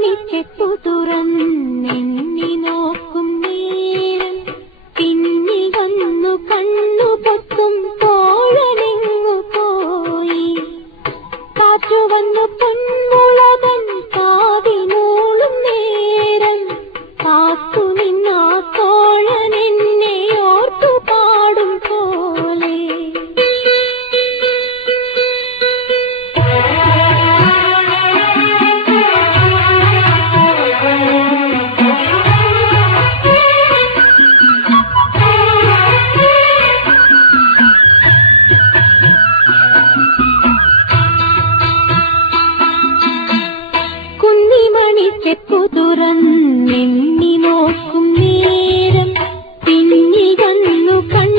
കുന്നിമണിച്ചെപ്പു തുറന്നെന്നി നോക്കും നേരം പിന്നിൽ വന്നു കണ്ണു പൊത്തും തോഴനെങ്ങു പോയി. കാറ്റു വന്നു പൊന്മുളകൻ കാതിനൂളും നേരം കാത്തു നിന്നാ തോഴൻ എന്നെ ഓർത്തു പാടും പോലെ. കുന്നിമണിച്ചെപ്പു തുറന്നെന്നി നോക്കും നേരം പിന്നിൽ വന്നു കണ്ണു